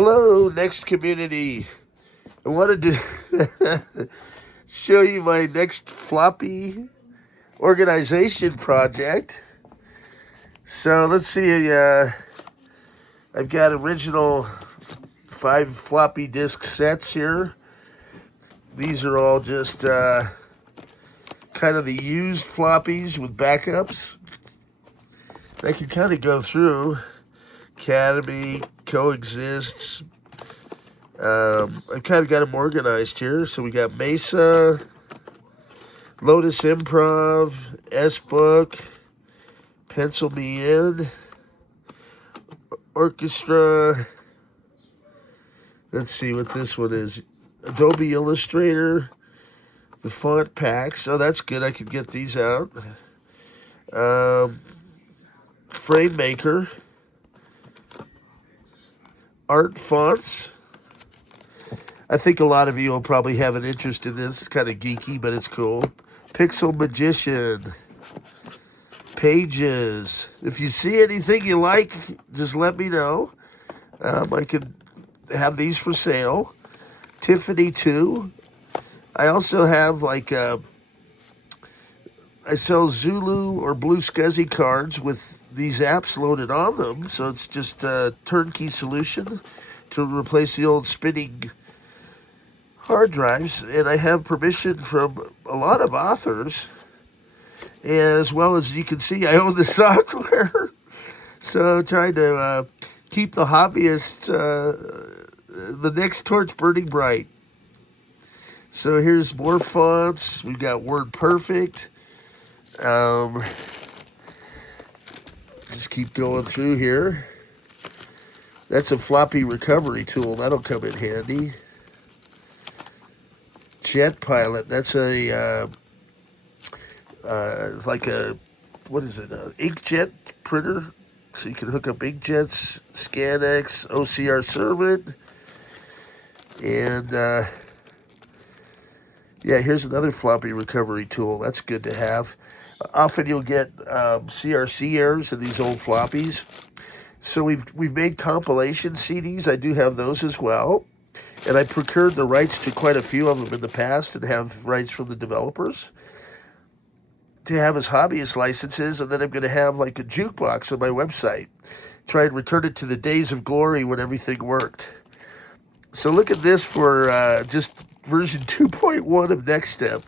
Hello, Next community. I wanted to show you my next floppy organization project. So let's see. I've got original 5 floppy disk sets here. These are all just kind of the used floppies with backups. I can kind of go through. Academy, Coexists. I've kind of got them organized here. So we got Mesa, Lotus Improv, S-Book, Pencil Me In, Orchestra. Let's see what this one is. Adobe Illustrator, the font packs. Oh, that's good. I could get these out. Frame Maker, Art Fonts. I think a lot of you will probably have an interest in this. It's kind of geeky, but it's cool. Pixel Magician. Pages. If you see anything you like, just let me know. I could have these for sale. Tiffany 2. I also have I sell Zulu or Blue Scuzzy cards with these apps loaded on them. So it's just a turnkey solution to replace the old spinning hard drives. And I have permission from a lot of authors. As well as you can see, I own the software. So trying to keep the hobbyists, the next torch burning bright. So here's more fonts. We've got WordPerfect. Just keep going through here. That's a floppy recovery tool. That'll come in handy. Jet Pilot. That's a like a, what is it? Inkjet printer. So you can hook up inkjets, ScanX, OCR Servant, and yeah, here's another floppy recovery tool. That's good to have. Often you'll get CRC errors in these old floppies. So we've made compilation CDs. I do have those as well. And I procured the rights to quite a few of them in the past and have rights from the developers to have as hobbyist licenses. And then I'm going to have like a jukebox on my website. Try and return it to the days of glory when everything worked. So look at this for just version 2.1 of NeXTStep.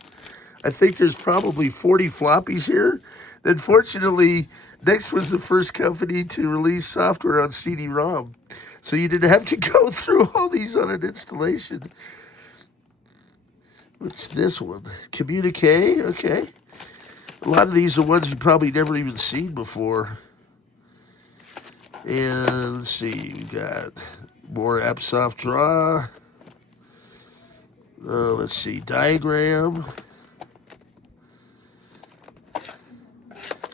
I think there's probably 40 floppies here. Then fortunately, Next was the first company to release software on CD-ROM. So you didn't have to go through all these on an installation. What's this one? Communique, okay. A lot of these are ones you probably never even seen before. And let's see, we got more AppSoft Draw. Let's see, Diagram.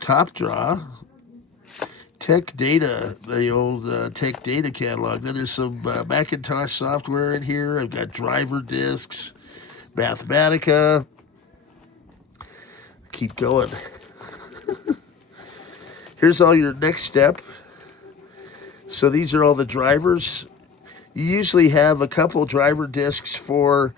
Top Draw. Tech Data, the old Tech Data catalog. Then there's some Macintosh software in here. I've got driver disks, Mathematica. Keep going. Here's all your NeXTStep. So these are all the drivers. You usually have a couple driver disks for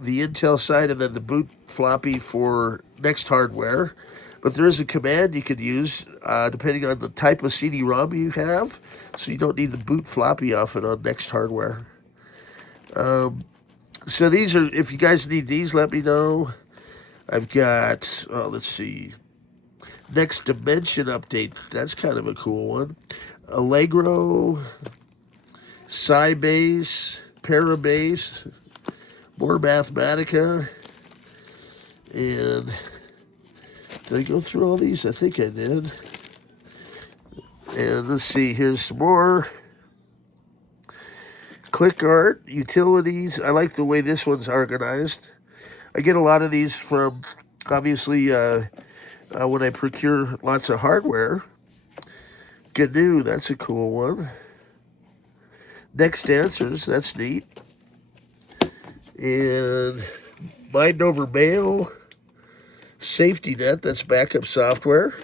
the Intel side and then the boot floppy for Next hardware. But there is a command you could use depending on the type of CD-ROM you have. So you don't need the boot floppy often on Next hardware. So these are, if you guys need these, let me know. I've got, let's see, Next Dimension Update. That's kind of a cool one. Allegro, Sybase, Parabase, more Mathematica, and did I go through all these? I think I did. And let's see, here's some more. Click Art, Utilities. I like the way this one's organized. I get a lot of these from, obviously, when I procure lots of hardware. GNU, that's a cool one. Next Answers, that's neat. And Mind Over Mail, Safety Net, that's backup software.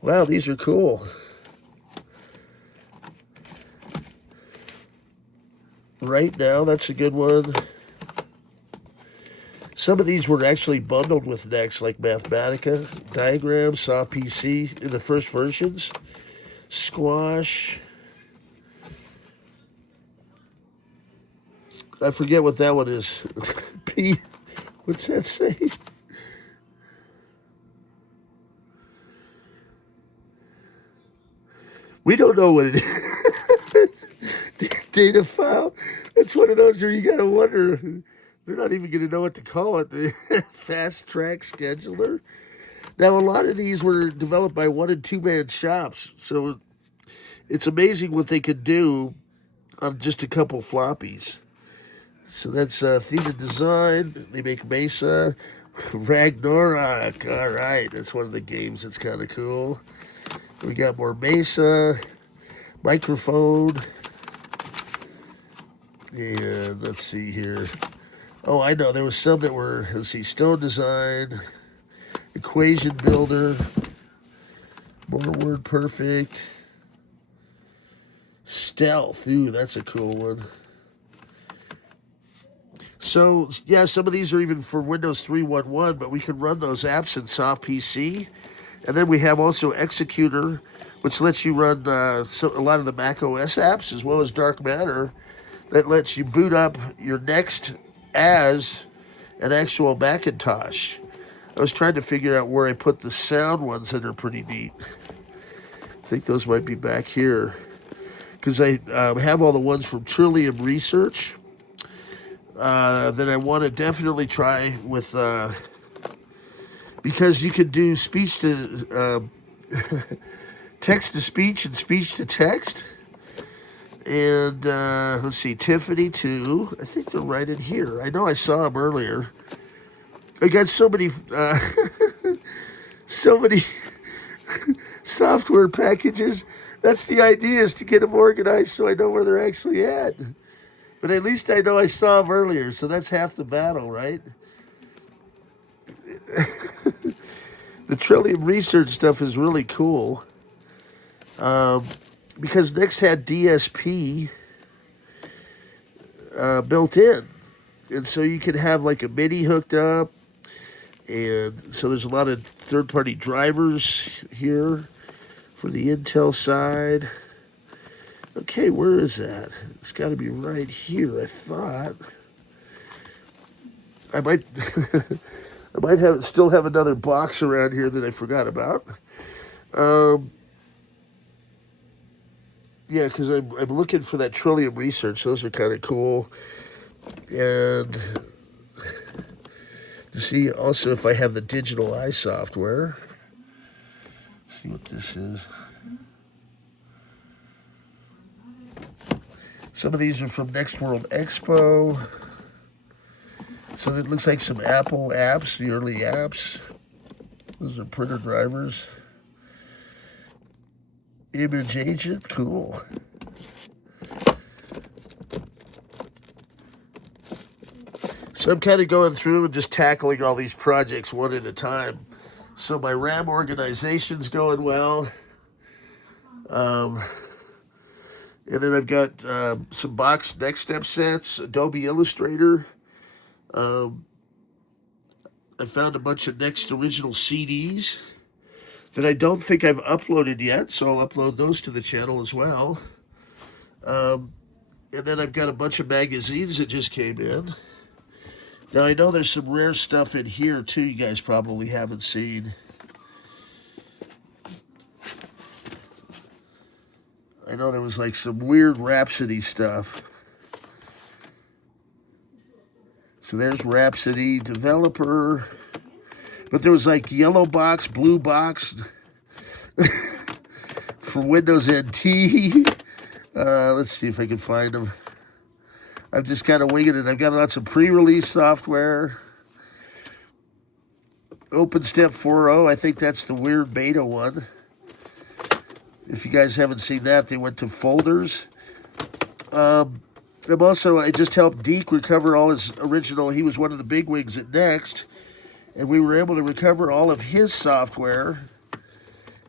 Wow, these are cool. right now. That's a good one. Some of these were actually bundled with NeXT, like Mathematica, Diagram, Saw PC in the first versions. Squash. I forget what that one is. P. What's that say? We don't know what it is. Data file. That's one of those where you gotta wonder. They're not even gonna know what to call it. The fast track scheduler. Now, a lot of these were developed by 1- and 2-man shops, so it's amazing what they could do on just a couple floppies. So that's Theta Design. They make Mesa. Ragnarok. All right, that's one of the games that's kind of cool. We got more Mesa. Microphone. And let's see here. Oh, I know. There was some that were, let's see, Stone Design. Equation Builder. More Word Perfect. Stealth. Ooh, that's a cool one. So, yeah, some of these are even for Windows 3.1.1, but we can run those apps in soft PC. And then we have also Executor, which lets you run a lot of the Mac OS apps, as well as Dark Matter, that lets you boot up your NeXT as an actual Macintosh. I was trying to figure out where I put the sound ones that are pretty neat. I think those might be back here. Because I have all the ones from Trillium Research that I want to definitely try with, because you could do speech to text to speech and speech to text. And let's see, Tiffany too. I think they're right in here. I know I saw them earlier. I got so many, so many software packages. That's the idea, is to get them organized so I know where they're actually at. But at least I know I saw them earlier, so that's half the battle, right? The Trillium Research stuff is really cool. Because NeXT had DSP built in. And so you could have like a MIDI hooked up. And so there's a lot of third-party drivers here for the Intel side. Okay, where is that? It's got to be right here, I thought. I might I might still have another box around here that I forgot about. Yeah, because I'm looking for that Trillium Research. Those are kind of cool. And to see also if I have the Digital Eye software. Let's see what this is. Some of these are from Next World Expo. So it looks like some Apple apps, the early apps. Those are printer drivers. Image Agent, cool. So I'm kind of going through and just tackling all these projects one at a time. So my RAM organization's going well. And then I've got some boxed NeXTStep sets, Adobe Illustrator. I found a bunch of NeXT original CDs that I don't think I've uploaded yet, so I'll upload those to the channel as well. And then I've got a bunch of magazines that just came in. Now, I know there's some rare stuff in here, too, you guys probably haven't seen. I know there was, like, some weird Rhapsody stuff. So there's Rhapsody Developer. But there was, like, yellow box, blue box for Windows NT. Let's see if I can find them. I'm just kind of winging it. I've got lots of pre-release software. Openstep 4.0, I think that's the weird beta one. If you guys haven't seen that, they went to folders. I just helped Deke recover all his original. He was one of the bigwigs at NeXT. And we were able to recover all of his software.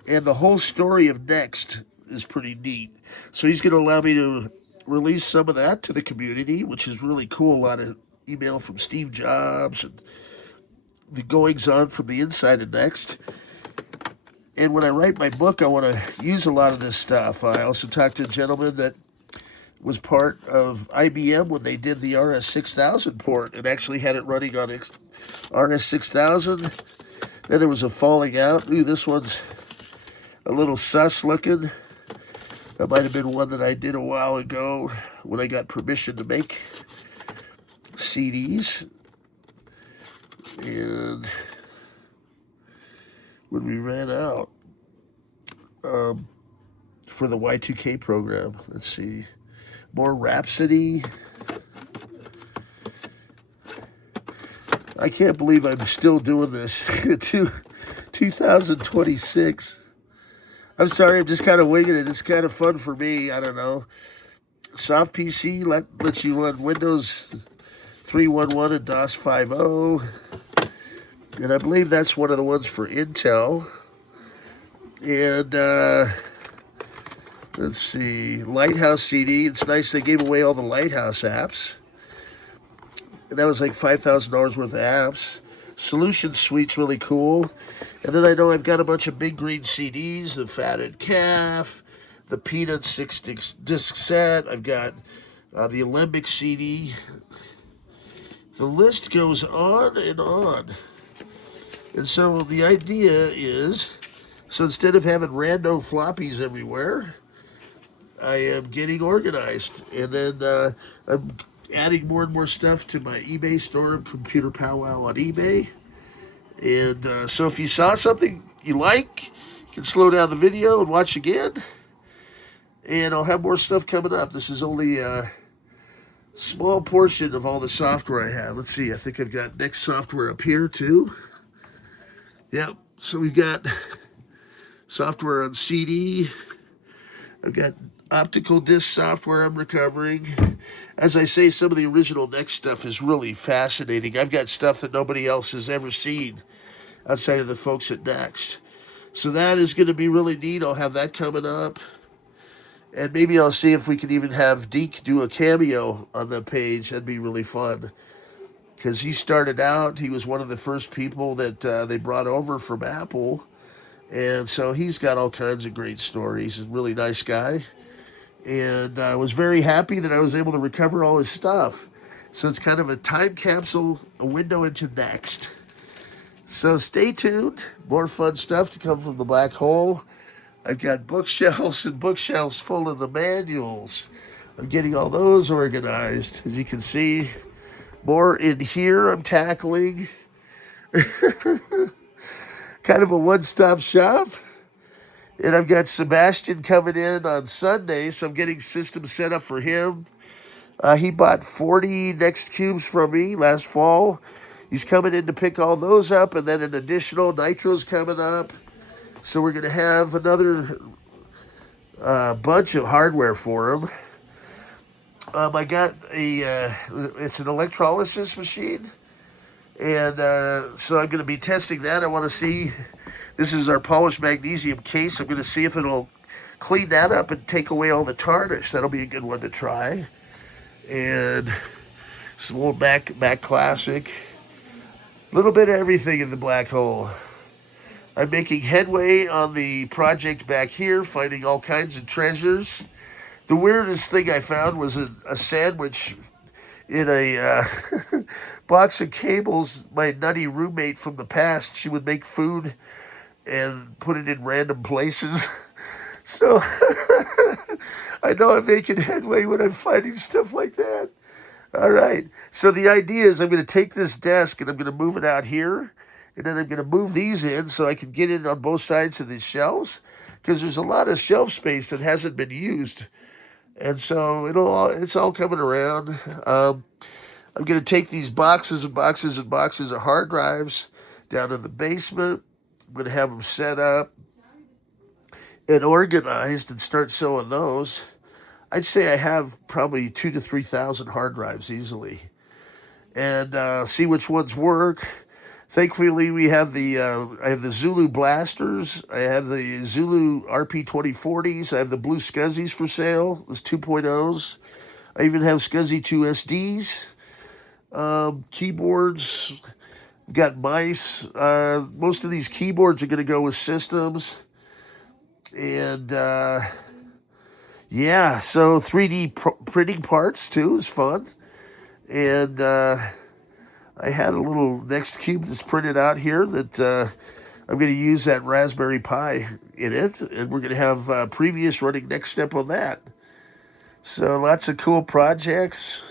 And the whole story of NeXT is pretty neat. So he's going to allow me to released some of that to the community, which is really cool. A lot of email from Steve Jobs and the goings on from the inside of NeXT. And when I write my book, I want to use a lot of this stuff. I also talked to a gentleman that was part of IBM when they did the RS-6000 port and actually had it running on RS-6000. Then there was a falling out. Ooh, this one's a little sus looking. That might have been one that I did a while ago when I got permission to make CDs. And when we ran out for the Y2K program, let's see, more Rhapsody. I can't believe I'm still doing this. 2026. I'm sorry, I'm just kind of winging it. It's kind of fun for me. I don't know. Soft PC lets you run Windows 3.11 and DOS 5.0. And I believe that's one of the ones for Intel. And let's see, Lighthouse CD. It's nice they gave away all the Lighthouse apps. And that was like $5,000 worth of apps. Solution Suite's really cool. And then I know I've got a bunch of big green CDs, the Fatted Calf, the Peanut 6-disc set. I've got the Alembic CD. The list goes on and on. And so the idea is, so instead of having rando floppies everywhere, I am getting organized. And then I'm adding more and more stuff to my eBay store, Computer Powwow on eBay. And so if you saw something you like, you can slow down the video and watch again. And I'll have more stuff coming up. This is only a small portion of all the software I have. Let's see, I think I've got NeXT software up here too. Yep, so we've got software on CD. I've got optical disc software I'm recovering. As I say, some of the original NeXT stuff is really fascinating. I've got stuff that nobody else has ever seen outside of the folks at NeXT. So that is going to be really neat. I'll have that coming up. And maybe I'll see if we can even have Deke do a cameo on the page. That'd be really fun. Because he started out, he was one of the first people that they brought over from Apple. And so he's got all kinds of great stories. He's a really nice guy. And I was very happy that I was able to recover all his stuff. So it's kind of a time capsule, a window into NeXT. So stay tuned. More fun stuff to come from the black hole. I've got bookshelves and bookshelves full of the manuals. I'm getting all those organized. As you can see, more in here I'm tackling. Kind of a one-stop shop. And I've got Sebastian coming in on Sunday, so I'm getting systems set up for him. He bought 40 NeXT cubes from me last fall. He's coming in to pick all those up, and then an additional Nitro's coming up. So we're going to have another bunch of hardware for him. I got it's an electrolysis machine. And so I'm going to be testing that. I want to see, this is our polished magnesium case. I'm going to see if it'll clean that up and take away all the tarnish. That'll be a good one to try. And some old Mac Classic. A little bit of everything in the black hole. I'm making headway on the project back here, finding all kinds of treasures. The weirdest thing I found was a sandwich in a box of cables. My nutty roommate from the past, she would make food and put it in random places. So I know I'm making headway when I'm finding stuff like that. All right. So the idea is I'm going to take this desk and I'm going to move it out here. And then I'm going to move these in so I can get in on both sides of these shelves. Because there's a lot of shelf space that hasn't been used. And so it's all coming around. I'm going to take these boxes and boxes and boxes of hard drives down in the basement. I'm going to have them set up and organized and start selling those. I'd say I have probably 2,000 to 3,000 hard drives easily. And see which ones work. Thankfully, we have I have the Zulu blasters. I have the Zulu RP2040s. I have the blue SCSIs for sale. Those 2.0s. I even have SCSI 2 SDs. Keyboards. I've got mice. Most of these keyboards are going to go with systems. And yeah, so 3D printing parts too is fun. And I had a little NeXT cube that's printed out here that I'm going to use that Raspberry Pi in it, and we're going to have previous running NeXTStep on that. So lots of cool projects.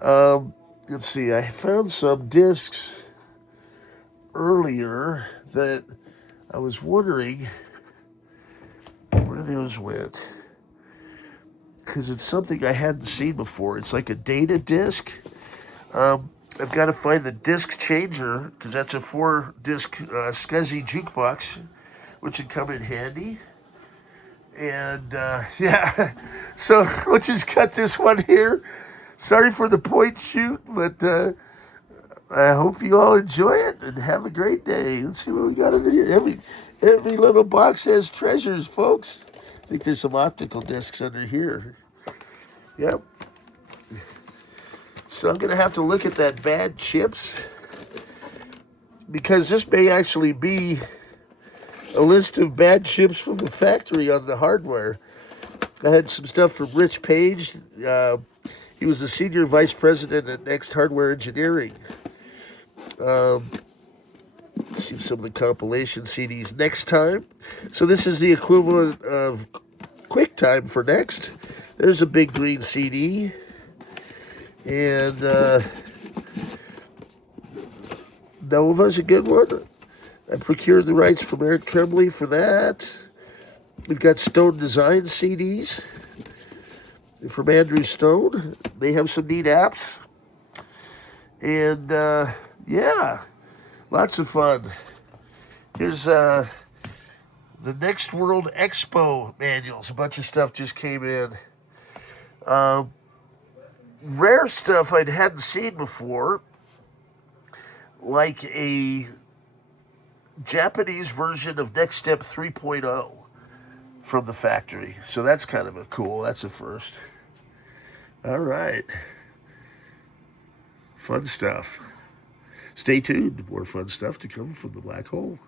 Let's see, I found some discs earlier that I was wondering where those went. Because it's something I hadn't seen before. It's like a data disc. I've got to find the disc changer, because that's a 4-disc SCSI jukebox, which would come in handy. And yeah, so we'll just cut this one here. Sorry for the point shoot, but I hope you all enjoy it and have a great day. Let's see what we got in here. Every little box has treasures, folks. I think there's some optical discs under here. Yep. So I'm going to have to look at that bad chips, because this may actually be a list of bad chips from the factory on the hardware. I had some stuff from Rich Page. He was the senior vice president at NeXT Hardware Engineering. Let's see some of the compilation CDs. Next Time. So this is the equivalent of QuickTime for NeXT. There's a big green CD. And Nova's a good one. I procured the rights from Eric Tremblay for that. We've got Stone Design CDs from Andrew Stone. They have some neat apps. And yeah, lots of fun. Here's the NeXT World Expo manuals. A bunch of stuff just came in. Rare stuff I hadn't seen before, like a Japanese version of NeXTStep 3.0 from the factory. So that's kind of that's a first. All right. Fun stuff. Stay tuned. More fun stuff to come from the black hole.